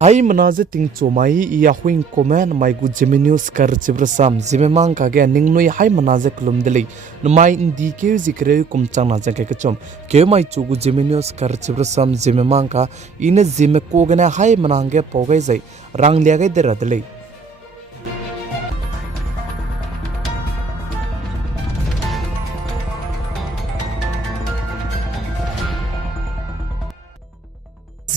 Ai manaze ting chomai iya huing komen mai gu Zeme news kar chibrasam Zeme mang ka ge ningnoi hai manaze klum deli mai indi ke zikre kum changna jang ke chom ke mai chu gu Zeme news kar chibrasam Zeme mang ka ine Zeme ko gena hai manange pogai jai rang lia gai dera deli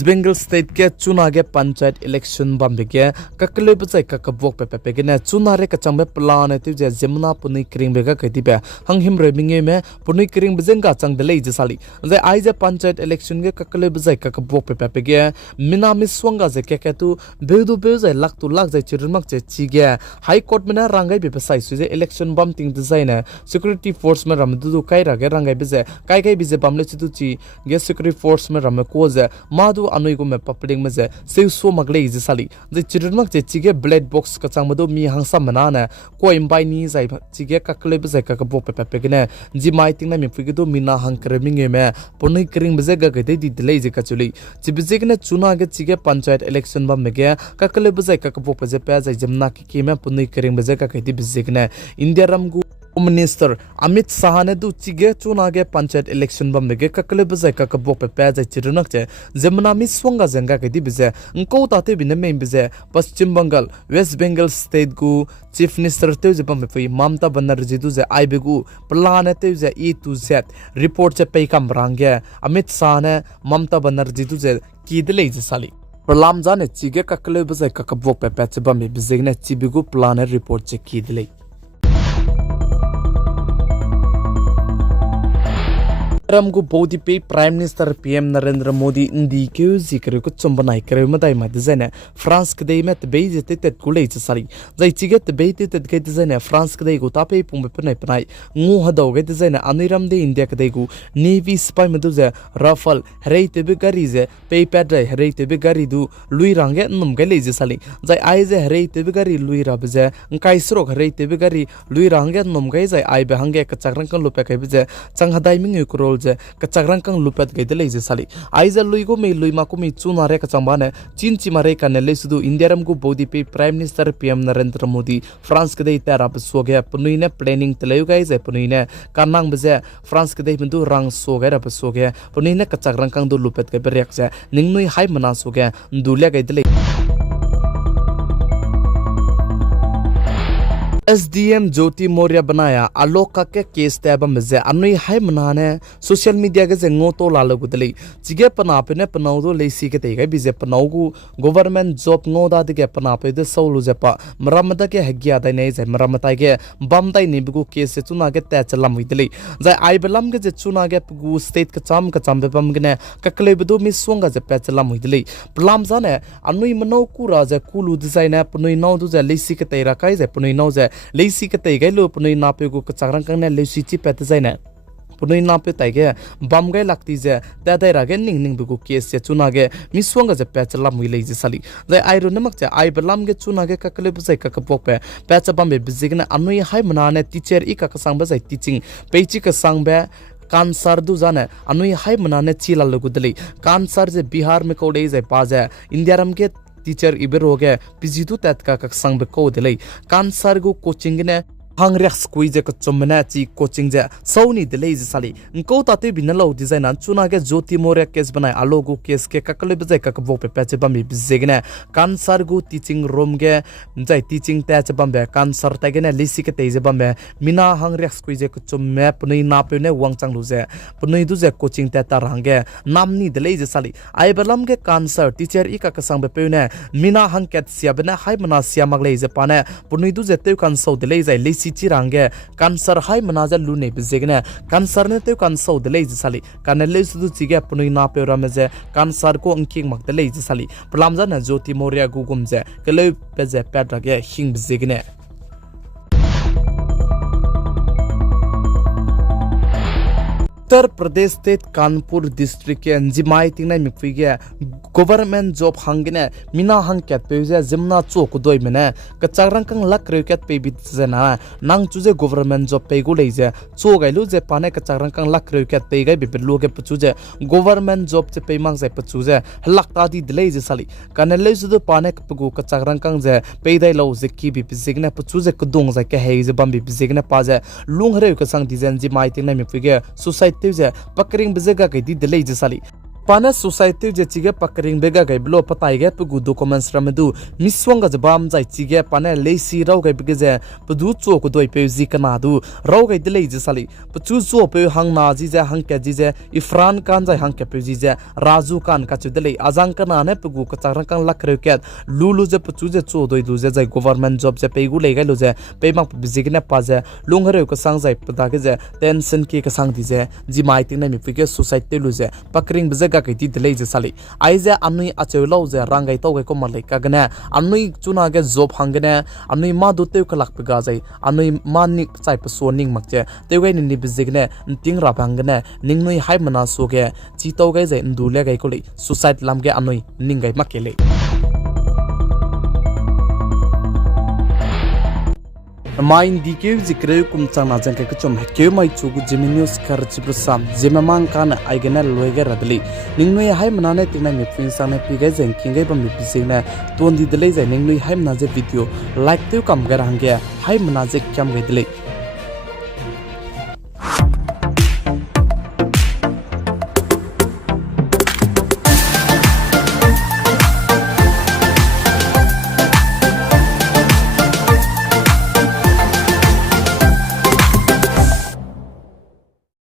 Bengal state ke chuna ge panchayat election bambe ke kakle bachai kakabok pe ke na chuna re kachangbe plan tu je jemna puni kring be ga kati be hanghim re minge me puni kring bejenga chang de lei je sali je ai je panchayat election ge kakle bachai kakabok pe ke mina mi swanga je ke tu bedu be je lak tu lak je chirmak je chi ge high court me na rangai be sai su je election bam ting design na security force me ram du kai ra ge rangai be je kai be je bamle chu tu chi ge security force me ram ko je madu anoi go me papling me je se so magle je sali je chirmak je chige blade box ka chang madu mi hangsa mana na ko imbai ni jai chige ka kle be je ka bo pe ne ji mai ting na me phi do mina hang kreming me ponai kring be je ga ga de delay je ka chuli ji be je ne chuna ge chige panchayat election ba me ge ka kle be je ka bo pe je pe je jamna ki me ponai kring be je ka di be je ne india ram gu Minister Amit Shah ne du chige chuna ge panchayat election bam ge kakle bajai ka kabok pe pa jai chirunak che jemna mi swanga janga ke di bije ngko ta te bin me bije Paschim Bengal West Bengal state gu chief minister te je bam pe Mamta Banerjee du je ai begu plan te je e to z report che pe kam rangge Amit Shah ne Mamta Banerjee du je ki de le je sali prolam jane chige kakle bajai ka kabok pe pa che bam bije ne chibigu plan report che ki de le Ramgu bodi pe Prime Minister PM Narendra Modi indi ke zikre ko chombanai kare madai ma dizane France kdei met be jete tet kulei chasari jai chiget be te tet ke dizane France kdei go tape pum pe nai panai ngu hado ge dizane aniram de India kdei go Navy spy medu je Rafale herei te be gari je pe padai herei te be gari du lui range num ge le je sali jai ai je herei te be gari lui ra be je nkai sro herei te be gari lui range num ge jai ai be hange ka chakrang kan lupe kai be je changhadai ming kurol je kachagrang kang lupet ge de leje sali aiza luigo me luima ko mi chuna re kachamba ne chin chi mare kan le sudu indiaram go bodi pe Prime Minister PM Narendra Modi France ke de tara so ge punui ne planning telayu gai je punui ne kanang beje France ke de bindu rang so ge ra so ge punui ne kachagrang kang do lupet ge berek je ningnui hai mana so ge dulia ge de SDM Jyoti Maurya बनाया आलोक का के case lab मजे अनui hai manane social media के zengo to लालो गुदली चिगे पनापे ने पनाउदो लेसी के तेगे बिजे पनाउगु government job ngo da de पनापे दे सौलु जेपा मरमता के हगिया दै नै जे मरमता के बम दै निबगु केस से चुना के ते चलम विदली जाय आई बलम के जे चुना के गु state का चम बे बम गने ककले बदो मि सोंगा जे पे चलम विदली प्लाम जाने अनui मनौ कुरा जे कुलु डिजाइन पनुई नौ दु जे लेसी के तेरा kai जे पनुई नौ जे लेसी के तै गैलो पनुई नापे गु कचारंग कंग ने लेसी ची पेत जाइना पनुई नापे तै गे बम गै लागती जे ता दै रागे निंग निंग बगु केस से चुना गे मिसवंग जे पेच ला मुइले जे साली जे आइरो नमक जे आइ बलम गे चुना गे ककले बजै ककपोक पे पेच बम बे बिजिगने अनुई हाय मनाने टीचर इ ककसंग बजै टीचिंग पेची का संग बे कांसर दु जाने अनुई हाय मनाने चिला लगुदली कांसर जे बिहार में कोडे जे पाजे इंडियारम के टीचर इबर हो गया पिजितु तत का संग बे को दिले कांसर गु कोचिंग ने hangrex squeeze ka chomna chi coaching ja sauni de lei sali ko tate binalo design an chuna ge Jyoti Maurya case banai alogu case ke kakle bejai ka bo pe pache bami bizegne cancer gu teaching room ge jai teaching ta che bambe cancer ta ge ne lisi ke teje bambe mina hangrex squeeze ka chomme punai na pe ne wangchang lu je punai du je coaching ta ta range namni de lei sali ai balam ge cancer teacher i ka sang be pe ne mina hang ket sia bena hai mana sia mag lei je pane punai du je te kan so de lei jai सिची रांगे cancer high मनाजा लुने बिजेगने cancer ने ते cancer दले जसाली कानले सुदु चिगे पुनुई ना पेरा मेजे cancer को अंकिंग मगदले जसाली प्रलामजा ने Jyoti Maurya गुगुमजे कले पेजे पेड्रागे हिंग बिजेगने उत्तर प्रदेश स्टेट कानपुर डिस्ट्रिक्ट के जिमाई तिंगना मिफी के गवर्नमेंट जॉब हंगने मिना हंग कैट पे जे जिमना चोक दोय मने कचारंग कंग लक रेकेट पे बित जना नंग चुजे गवर्नमेंट जॉब पे गु लेजे चो गैलु जे पाने कचारंग कंग लक रेकेट पे गै बिबलु के पचुजे गवर्नमेंट जॉब चे पे मांग जे पचुजे लकता दी दले जे साली कनले जुदो पाने कपगु कचारंग कंग जे पे दै लो जे की बि बिजिगने पचुजे कदोंग जे के हे जे बम बि बिजिगने पाजे लुंग रे के संग डिजाइन जिमाई तिंगना मिफी के सोसाइटी जे पकरिंग बिजेगा के दी दले जे साली पाने सोसाइटी जे चिगे पकरिंग बेगा गै ब्लो पताई गे पगु डॉक्यूमेंट्स रमदु मिसवंग ज बाम जाय चिगे पाने लेसी राव गै बिगे जे पदु चोक दोय पे जी कना दु राव गै दले जे साली पचु चो पे हंग ना जी जे हंग के जी जे इफरान खान जाय हंग के पे जी जे राजू खान का चदले आजांग कना ने पगु कचारंग कंग लक रे के लुलु जे पचु जे चो दोय दु जे जाय गवर्नमेंट जॉब जे पे गु ले गै लो जे पे मा बिजिगने पा जे लुंगरे को संग जाय पदा के जे टेंशन के संग दी जे जी माइ तिंग ने मिफिके सोसाइटी लु जे पकरिंग बिजेगा के दी दले जे साली आइजे अनुई अचेलो जे रांगाय तो गै को मले का गने अनुई चुना के जॉब हंगने अनुई मा दुते को लक पगा जाय अनुई मानि चाइ प सोनिंग मकजे तेगै नि बिजिगने तिंग रा भांगने निंगनुई हाय मना सोगे ची तो गै जे दुले गै को ले सुसाइड लामगे अनुई निंगै मकेले माइन दिके जिक्रे कुमचाना जंके कचम हके माइ चुगु जेमे न्यूज कर चिब्रसाम जेमे मांग कान आइगना लोयगे रदली निंगनुई हाय मनाने तिंगना मिफिन साने पिगे जंकिंगे बम बिसिंगना तोंदी दले जे निंगनुई हाय मना जे वीडियो लाइक ते कम गर हंगे हाय मना जे क्याम गदले